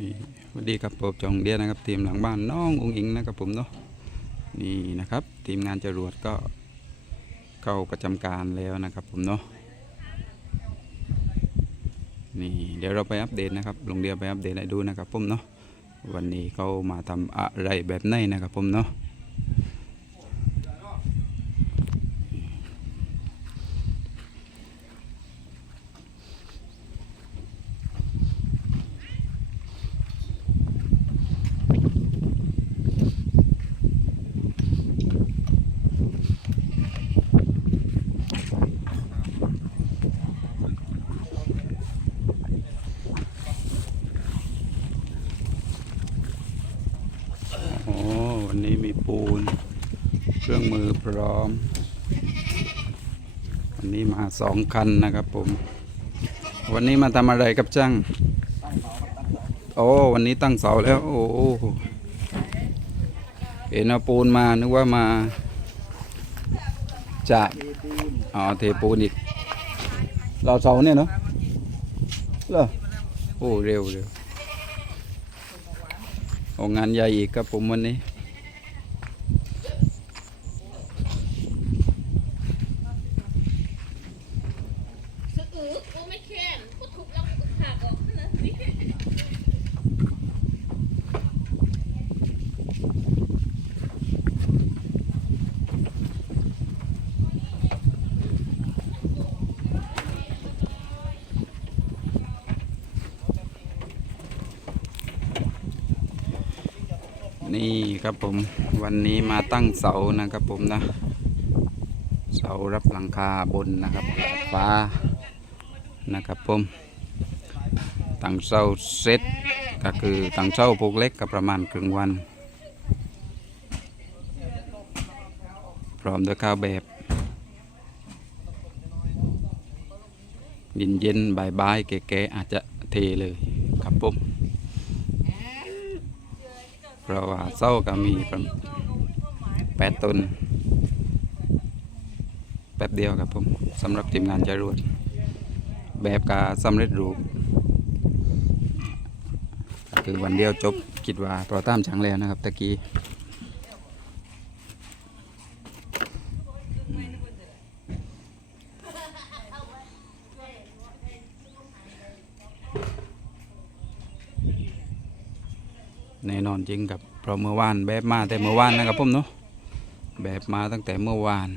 นี่สวัสดีครับผมจองเดียนะครับ ทีมหลังบ้านน้ององอิงนะครับผมเนาะนี่นะครับ ทีมงานจรวดก็เข้าประจำการแล้วนะครับผมเนาะนี่เดี๋ยวเราไปอัปเดตนะครับลงเดียไปอัปเดตให้ดูนะครับผมเนาะวันนี้เขามาทำอะไรแบบไหนนะครับผมเนาะ โอ้ วันนี้มีปูน เครื่องมือพร้อม วันนี้มาสองคันนะครับผม วันนี้มาทำอะไรกับจ้างโอ้วันนี้ตั้งเสาแล้ว โอ้เห็นเอาปูนมานึกว่ามาจะอ๋อเทปูนอีก เราเสาเนี่ยเนาะเหรอโอ้เร็วเร็วโองานใหญ่อีกครับผมวันนี้ สะอึกกูไม่แค้นกูทุบแล้วกูขาดออกนะนี่ นี่ ครับผมวันนี้มาตั้งเสานะครับผมนะ เสารับหลังคาบนนะครับดาดฟ้านะครับผมตั้งเสาเสร็จก็คือตั้งเสาพวกเล็กก็ประมาณครึ่งวัน พร้อมด้วยข้าวแบบเย็นๆบายๆแก่ๆอาจจะเทเลยครับผม เพราะว่าเศร้าก็มีประมาณแปดตนแป๊บเดียวครับผมสำหรับทีมงานจรวด แบบกาสำเร็จรูปคือวันเดียวจบคิดว่าต่อตามฉังแล้วนะครับตะกี้ แน่นอนจริงครับเพราะเมื่อวานแบบมาแต่เมื่อวานนะครับผมเนาะแบบมาตั้งแต่เมื่อวาน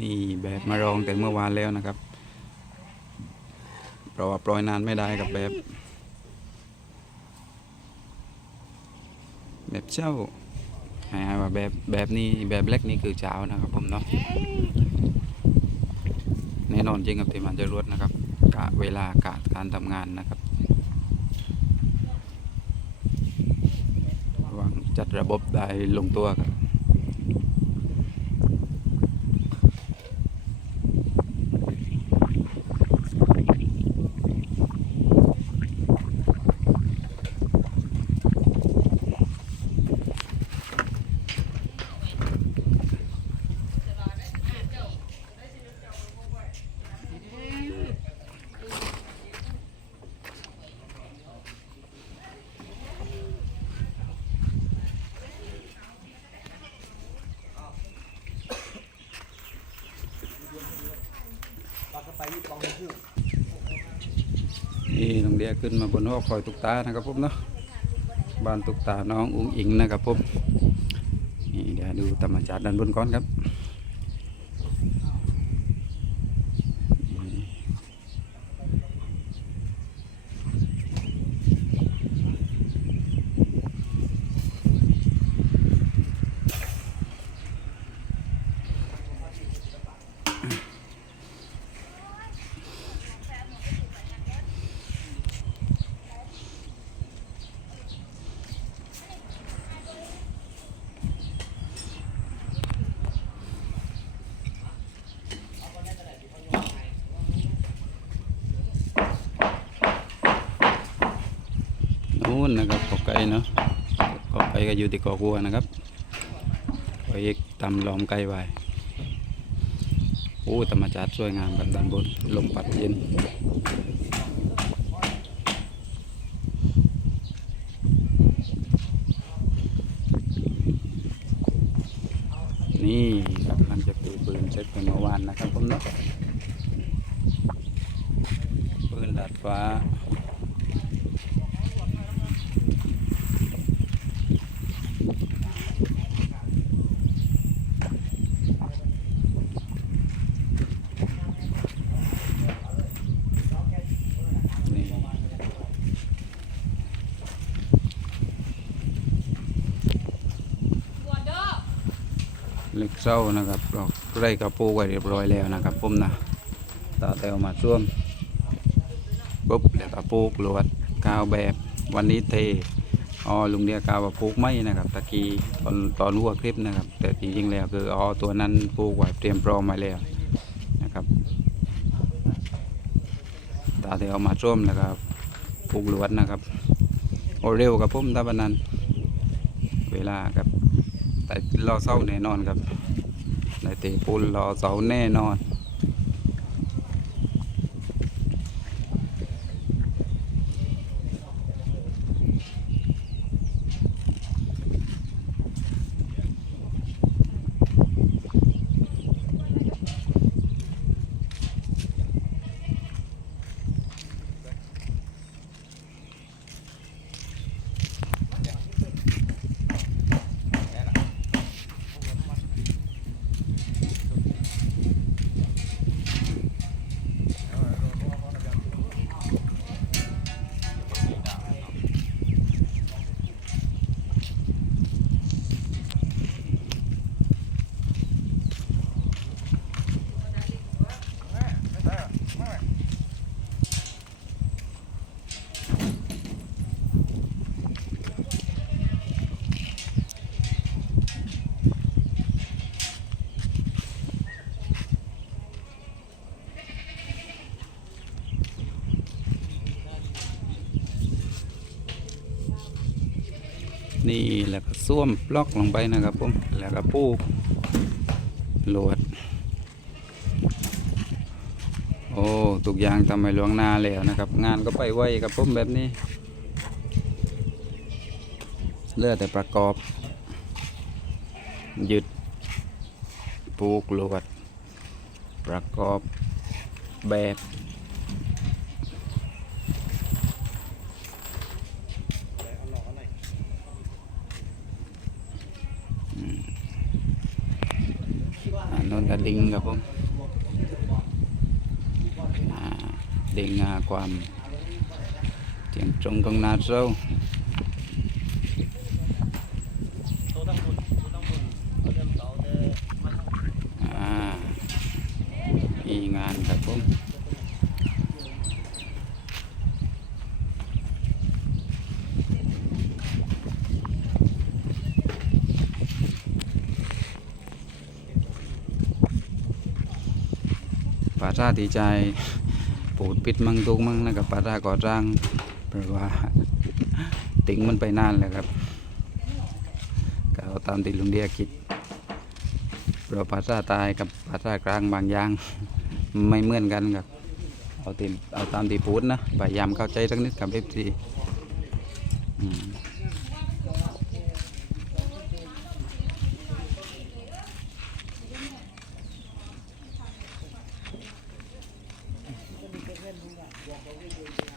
นี่แบบมารองแต่เมื่อวานแล้วนะครับ เพราะว่าปล่อยนานไม่ได้กับแบบ แบบเช่า หาว่าแบบแบบนี้แบบเล็กนี่คือเช้านะครับผมเนาะแน่นอนจริงกับทีมันจะรวดนะครับกะเวลากะการทำงานนะครับหวังจัดระบบได้ลงตัวครับ นี่น้องเดียขึ้นมาบนหอคอยตุกตานะครับผมเนาะบ้านตุกตาน้องอุ้งอิงนะครับผมนี่เดี๋ยวดูธรรมชาติด้านบนก่อนครับ นู่นนะกไก่เนาะไปก็อยู่ที่กาะกัวนะครับไปอีกตำล้อมไก่ไว้โอ้ธรรมชาติสวยงามครับด้านบนลมปัดเย็นนี่ครับมันจะปืนปืนเซ็ตเป็นเมื่อวานนะครับผมเนาะปืนดาดฟ้า นี่ บัวเด้อ เห ล็กเส้านะครับเราไร่กระปูไว้เรียบร้อยแล้วนะครับผมนะต่อแถวมาช่วมปุ๊บแล้วก็ปลูกลวดกาวแบบวันนี้เทอ๋อลุงเดียกาวว่าปลูกไม่นะครับตะกี้ตอนตอนหัวคลิปนะครับ แต่จริงๆแล้วคืออ๋อตัวนั้นปลูกไว้เตรียมพร้อมไว้แล้วนะครับต่อแถวมาช่วมแล้วก็ปลูกลวดนะครับโอเร็วกับผมตาบันนั้นเวลาครับ รอเสาแน่นอนครับในเตะปูนรอเสาแน่นอน นี่แล้วก็ส้วมบล็อกลงไปนะครับผมแล้วก็ปูกโหลด โอ้ทุกอย่างทำให้หลวงหนาแล้วนะครับ งานก็ไปไวกับผมแบบนี้เลือแต่ประกอบยึดปูกโหลดประกอบแบบ อ่านนท์ กระดิงครับผมอ่าดิงอ่าความเจียงตรงของนาโซอ่ามีงานครับผม ป่าชาติใจปูดปิดมั่งตุกมั่งนะครับปาราก่อร่างเพราะว่าติ่งมันไปนานแล้วครับก็เอาตามตีลุงเดียคิดเราปาษาตายกับปาษากลางบางอย่างไม่เหมือนกันครับเอาติมเอาตามตีปูดนะพยายามเข้าใจสักนิดกับเอฟซี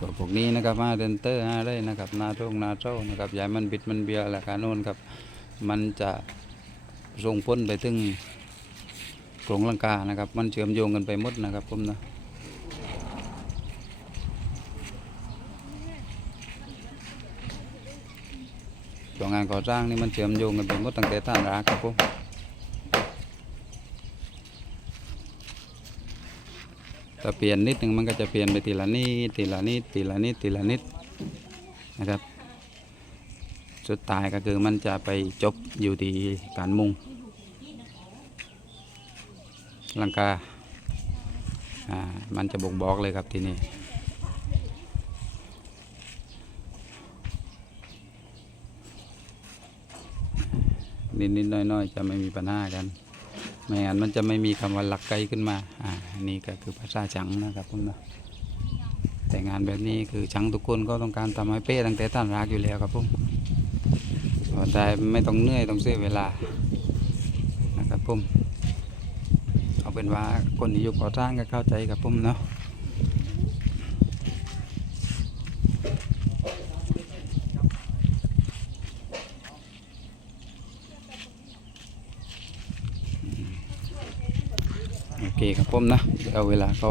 ตั วพวกนี้นะครับมาเดนเตอร์อะไรนะครับนาโรงนาโจ้นะครับยาให้มันบิดมันเบียแหละการโน่นครับมันจะส่งพ้นไปถึงโครงลังกานะครับ มันเชื่อมโยงกันไปหมดนะครับผมนะตัวงานก่อสร้างนี่มันเชื่อมโยงกันไปหมดตั้งแต่ท่านรักครับผม ถ้าเปลี่ยนนิดหนึ่งมันก็จะเปลี่ยนไปทีละนิดทีละนิดทีละนิดทีละนิดนะครับ สุดท้ายก็คือมันจะไปจบอยู่ที่การมุงลังกาอ่ามันจะบ่งบอกเลยครับที่นี่นิดๆน้อยๆจะไม่มีปัญหากัน ไม่งั้นมันจะไม่มีคำว่าหลักไกลขึ้นมา อ่านี่ก็คือภาษาจังนะครับผมนะแต่งานแบบนี้คือชังทุกคนก็ต้องการทำให้เป๊ะตั้งแต่ต้นรักอยู่แล้วครับผมพราะแต่ไม่ต้องเหนื่อยต้องเสียเวลานะครับผมเอาเป็นว่าคนที่อยู่ก่อสร้างก็เข้าใจกับผมเนาะ คครับผมนะเดี๋ยวเวลาเขา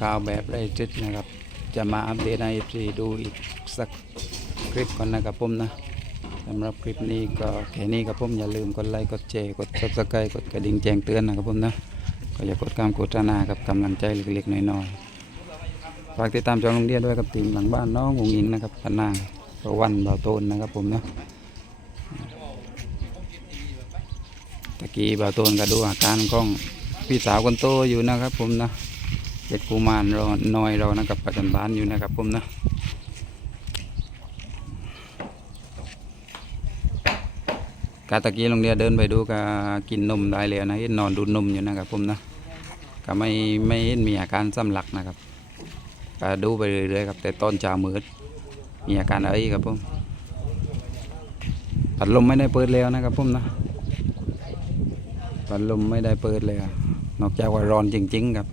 ข่าวแบบไรจิตนะครับ จะมาอัปเดตใน FC ดูอีกสักคลิปก่อนนะครับผมนะสำหรับคลิปนี้ก็แค่นี้ครับผมอย่าลืมกดไลค์กดแชร์กด subscribe กดกระดิ่งแจ้งเตือนนะครับผมนะก็อย่ากดการโฆษณากับกำลังใจเล็กๆน้อยๆฝากติดตามจองโรงเรียนด้วยกับทีมหลังบ้านน้องงงอิงนะครับพนางประวันเบาโตนนะครับผมนะ ตะกี้บ่าวตูนก็ดูอาการของพี่สาวคนโตอยู่นะครับผมนะเด็กกุมารเราน้อยเรานะครับประจำบ้านอยู่นะครับผมนะกาตะกี้โรงเรียเดินไปดูก็กินนมได้แล้วนะเห็นนอนดูนมอยู่นะครับผมนะก็ไม่ไม่เห็นมีอาการสำลักนะครับก็ดูไปเรื่อยๆครับแต่ตอนเช้ามืดมีอาการเอ้ยครับผมพัดลมไม่ได้เปิดแล้วนะครับผมนะ พัดลมไม่ได้เปิดเลยอนอกจากว่าร้อนจริง ๆ ครับ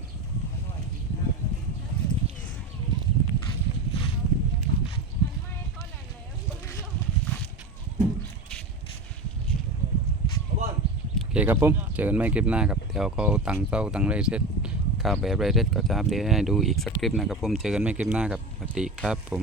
โอเคครับผมเจอกันไม่คลิปหน้าครับเดี๋ยวเขาตั้งเต้าตั้งไรเซตข่าวแบบไรเซตก็จะอัปเดตให้ดูอีกสักคลิปนะครับผมเจอกันไม่คลิปหน้าครับสวัสดีครับผม